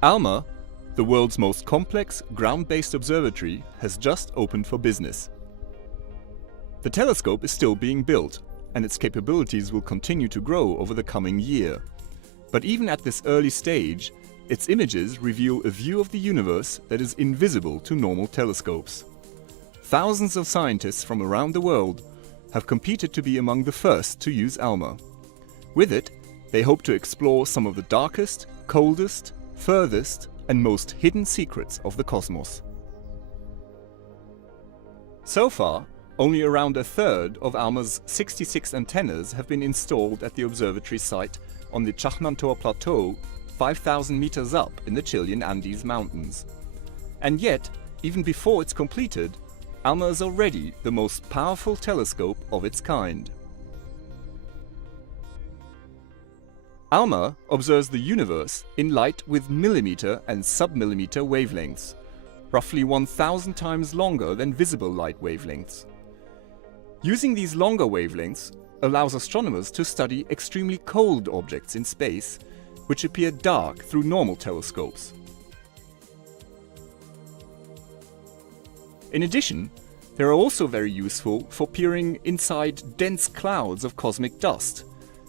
ALMA, the world's most complex ground-based observatory, has just opened for business. The telescope is still being built, and its capabilities will continue to grow over the coming year. But even at this early stage, its images reveal a view of the universe that is invisible to normal telescopes. Thousands of scientists from around the world have competed to be among the first to use ALMA. With it, they hope to explore some of the darkest, coldest, furthest and most hidden secrets of the cosmos. So far, only around a third of ALMA's 66 antennas have been installed at the observatory site on the Chajnantor Plateau, 5,000 meters up in the Chilean Andes Mountains. And yet, even before it's completed, ALMA is already the most powerful telescope of its kind. ALMA observes the universe in light with millimeter and submillimeter wavelengths, roughly 1,000 times longer than visible light wavelengths. Using these longer wavelengths allows astronomers to study extremely cold objects in space, which appear dark through normal telescopes. In addition, they are also very useful for peering inside dense clouds of cosmic dust,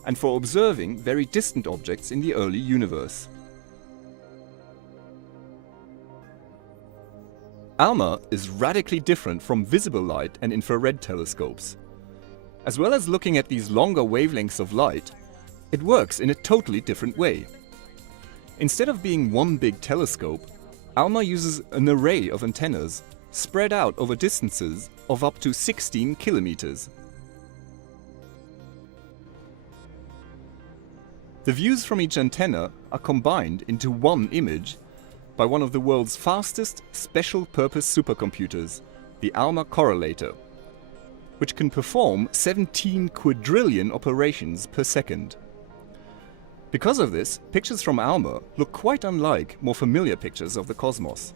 and for observing very distant objects in the early universe. ALMA is radically different from visible light and infrared telescopes. As well as looking at these longer wavelengths of light, it works in a totally different way. Instead of being one big telescope, ALMA uses an array of antennas spread out over distances of up to 16 kilometers. The views from each antenna are combined into one image by one of the world's fastest special-purpose supercomputers, the ALMA correlator, which can perform 17 quadrillion operations per second. Because of this, pictures from ALMA look quite unlike more familiar pictures of the cosmos.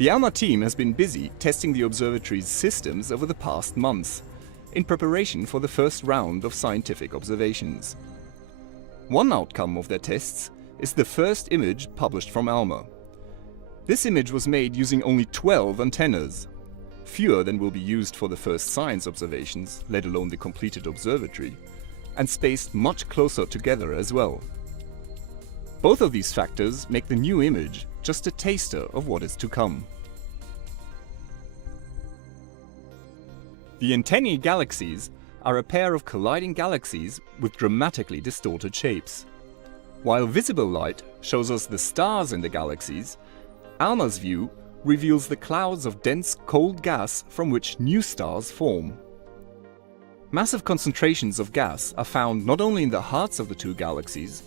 The ALMA team has been busy testing the observatory's systems over the past months, in preparation for the first round of scientific observations. One outcome of their tests is the first image published from ALMA. This image was made using only 12 antennas, fewer than will be used for the first science observations, let alone the completed observatory, and spaced much closer together as well. Both of these factors make the new image just a taster of what is to come. The antennae galaxies are a pair of colliding galaxies with dramatically distorted shapes. While visible light shows us the stars in the galaxies, ALMA's view reveals the clouds of dense cold gas from which new stars form. Massive concentrations of gas are found not only in the hearts of the two galaxies,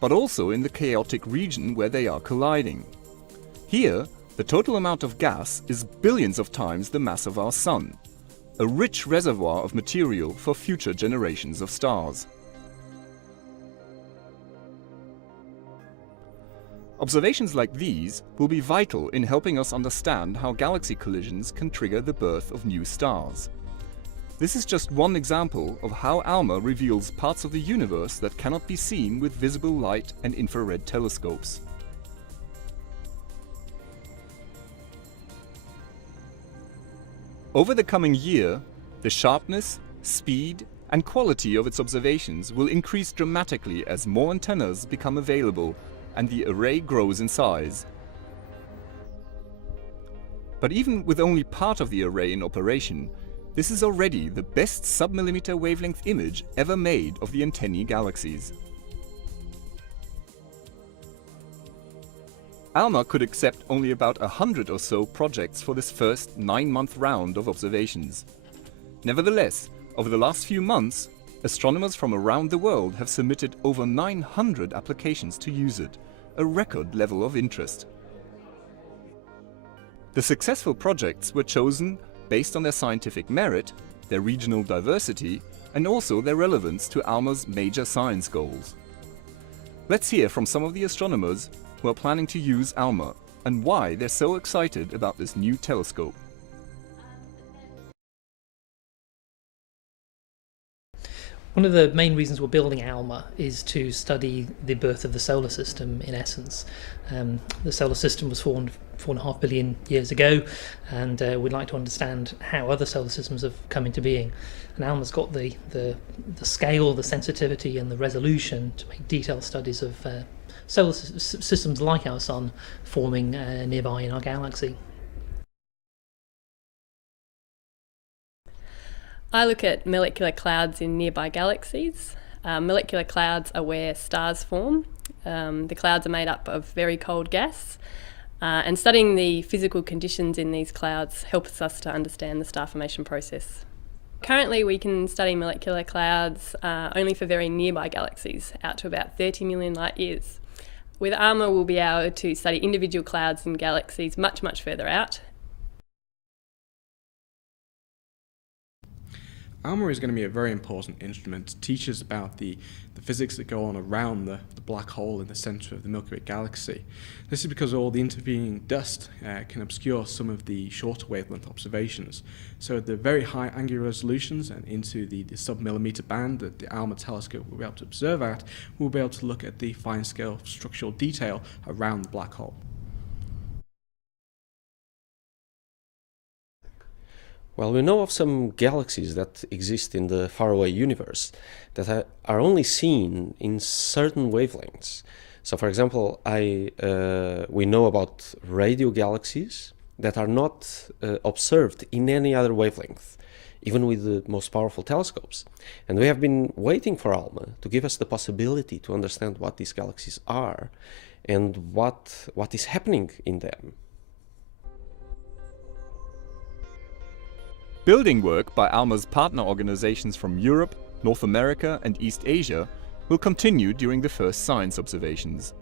but also in the chaotic region where they are colliding. Here, the total amount of gas is billions of times the mass of our Sun, a rich reservoir of material for future generations of stars. Observations like these will be vital in helping us understand how galaxy collisions can trigger the birth of new stars. This is just one example of how ALMA reveals parts of the universe that cannot be seen with visible light and infrared telescopes. Over the coming year, the sharpness, speed, and quality of its observations will increase dramatically as more antennas become available and the array grows in size. But even with only part of the array in operation, this is already the best submillimeter wavelength image ever made of the antennae galaxies. ALMA could accept only about 100 or so projects for this first 9-month round of observations. Nevertheless, over the last few months, astronomers from around the world have submitted over 900 applications to use it, a record level of interest. The successful projects were chosen based on their scientific merit, their regional diversity, and also their relevance to ALMA's major science goals. Let's hear from some of the astronomers who are planning to use ALMA and why they're so excited about this new telescope. One of the main reasons we're building ALMA is to study the birth of the solar system, in essence. The solar system was formed 4.5 billion years ago, and we'd like to understand how other solar systems have come into being. And ALMA's got the scale, the sensitivity and the resolution to make detailed studies of solar systems like our Sun forming nearby in our galaxy. I look at molecular clouds in nearby galaxies. Molecular clouds are where stars form. The clouds are made up of very cold gas, and studying the physical conditions in these clouds helps us to understand the star formation process. Currently we can study molecular clouds only for very nearby galaxies, out to about 30 million light years. With ALMA we'll be able to study individual clouds in galaxies much, much further out. ALMA is going to be a very important instrument to teach us about the physics that go on around the black hole in the centre of the Milky Way galaxy. This is because all the intervening dust can obscure some of the shorter wavelength observations. So at the very high angular resolutions and into the submillimeter band that the ALMA telescope will be able to observe at, we'll be able to look at the fine scale structural detail around the black hole. Well, we know of some galaxies that exist in the faraway universe that are only seen in certain wavelengths. So, for example, we know about radio galaxies that are not observed in any other wavelength, even with the most powerful telescopes. And we have been waiting for ALMA to give us the possibility to understand what these galaxies are and what is happening in them. Building work by ALMA's partner organizations from Europe, North America and East Asia will continue during the first science observations.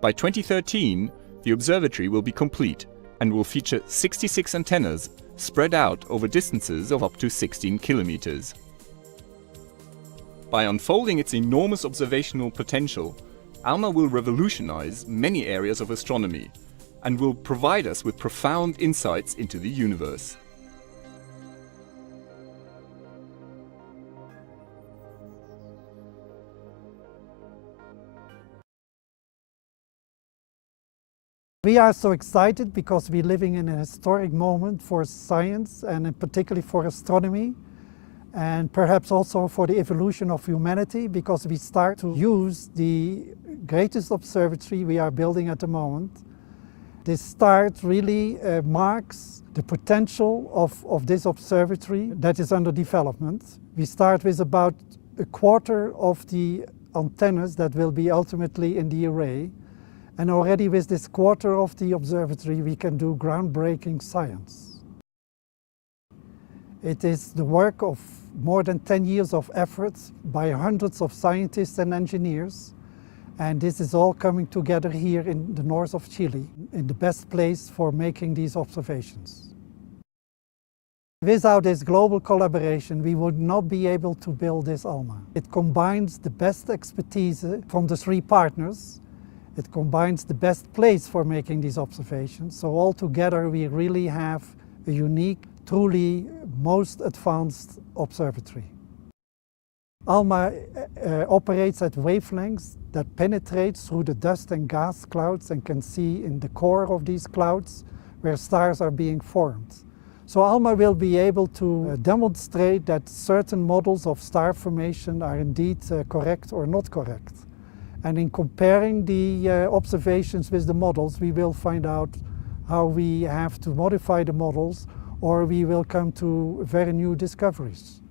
By 2013, the observatory will be complete and will feature 66 antennas spread out over distances of up to 16 kilometers. By unfolding its enormous observational potential, ALMA will revolutionize many areas of astronomy and will provide us with profound insights into the universe. We are so excited because we're living in a historic moment for science and particularly for astronomy, and perhaps also for the evolution of humanity, because we start to use the greatest observatory we are building at the moment. This start really marks the potential of this observatory that is under development. We start with about a quarter of the antennas that will be ultimately in the array. And already with this quarter of the observatory, we can do groundbreaking science. It is the work of more than 10 years of efforts by hundreds of scientists and engineers. And this is all coming together here in the north of Chile, in the best place for making these observations. Without this global collaboration, we would not be able to build this ALMA. It combines the best expertise from the three partners. It combines the best place for making these observations. So altogether we really have a unique, truly most advanced observatory. ALMA operates at wavelengths that penetrate through the dust and gas clouds and can see in the core of these clouds where stars are being formed. So ALMA will be able to demonstrate that certain models of star formation are indeed correct or not correct. And in comparing the observations with the models, we will find out how we have to modify the models, or we will come to very new discoveries.